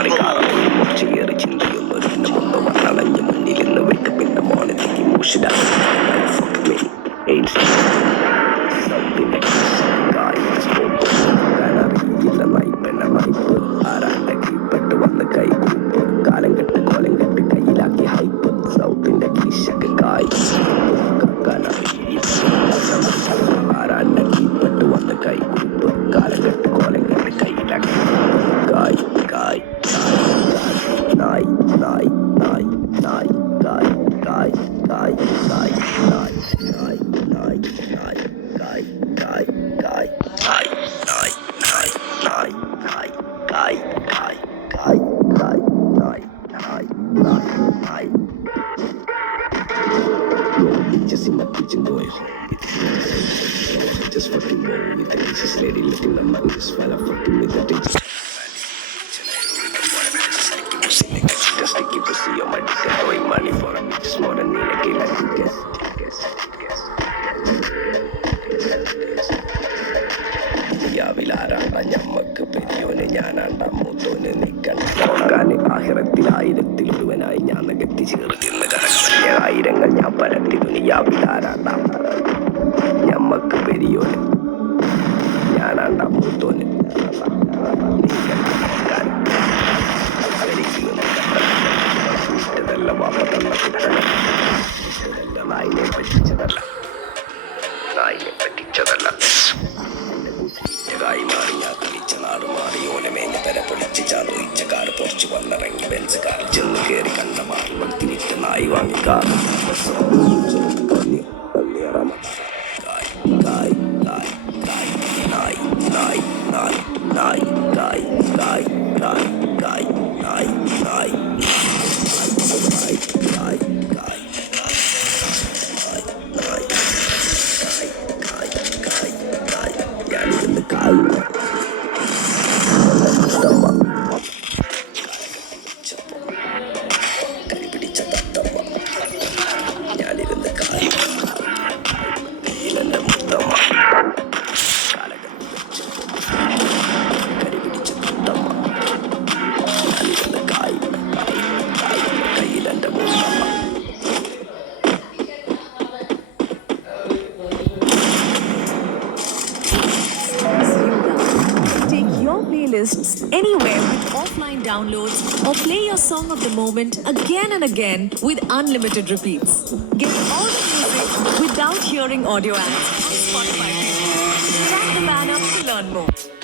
മാറി കാണും കുറച്ച് കയറി ചിന്തയൊന്നും പിന്നെ മുമ്പ് വന്നണഞ്ഞ് മുന്നിൽ നിന്ന് വെക്ക് പിന്നെ മോണിലേക്ക് മൂഷിടാൻ അറിയില്ല നയിപ്പെണ്ണ നയിപ്പ് ആരാണ്ട കീപ്പെട്ട് വന്ന് കൈകൂപ്പ് കാലം കെട്ട് കോലം കെട്ട് കയ്യിലാക്കി ഹൈപ്പ് സൗത്തിന്റെ കീശക്ക് കായ് ആരാണ്ട കീപ്പെട്ട് വന്ന് കൈകൂപ്പ് കാലം കെട്ട് കോലം കെട്ട് കയ്യിലാക്കി കായ് കായ് നായ് നായ് നായ് നായ് കായ് കായ് കായ് കായ് നായ് നായ് നായ് നായ് കായ് കായ് കായ് കായ് നായ് നായ് നായ് നായ് കായ് കായ് കായ് കായ് നായ് നായ് നായ് നായ്. Yo, bitches in my kitchen going home. Just fucking roll with the bitches lady looking at my just while I'm fucking with the bitches. Just to keep pussy on my dick and throwing money for a bitch more than me like it like you guess. ാരാണ്ട ഞമ്മക്ക് പെരിയോന് ഞാനാണ്ട മൂത്തോന് നിൽക്കണം നോക്കാന് ആഹിറത്തിൽ ആയിരത്തിൽ ഒരുവനായി ഞാൻ നികത്തി ചേർന്ന് കടകളഞ്ഞ ആയിരങ്ങൾ ഞാൻ പരത്തി ദുനിയാവിലാരാണ്ട ഞമ്മക്ക് പെരിയോന് ഞാനാണ്ട മൂത്തോന് ഇട്ടതല്ല വാപ്പ തന്ന കുട്ടനെ ഇട്ടതല്ല നായിനെ പറ്റിച്ചതല്ല നായിനെ പറ്റിച്ചതല്ല ായി മാറി ഞാൻ കളിച്ച നാട് മാറി ഓലമേഞ്ഞ പെര പൊളിച്ച് ചാതൊഴിച്ച കാറ് പൊറച്ചു വന്നിറങ്ങി ബെൻസ് കാർ ചെന്ന് കയറി കണ്ട മാറി വത്തിനിട്ട് നായി വാങ്ങിക്കാർ Playlists anywhere with offline downloads or play your song of the moment again and again with unlimited repeats. Get all the music without hearing audio ads on Spotify. Tap the banner to learn more.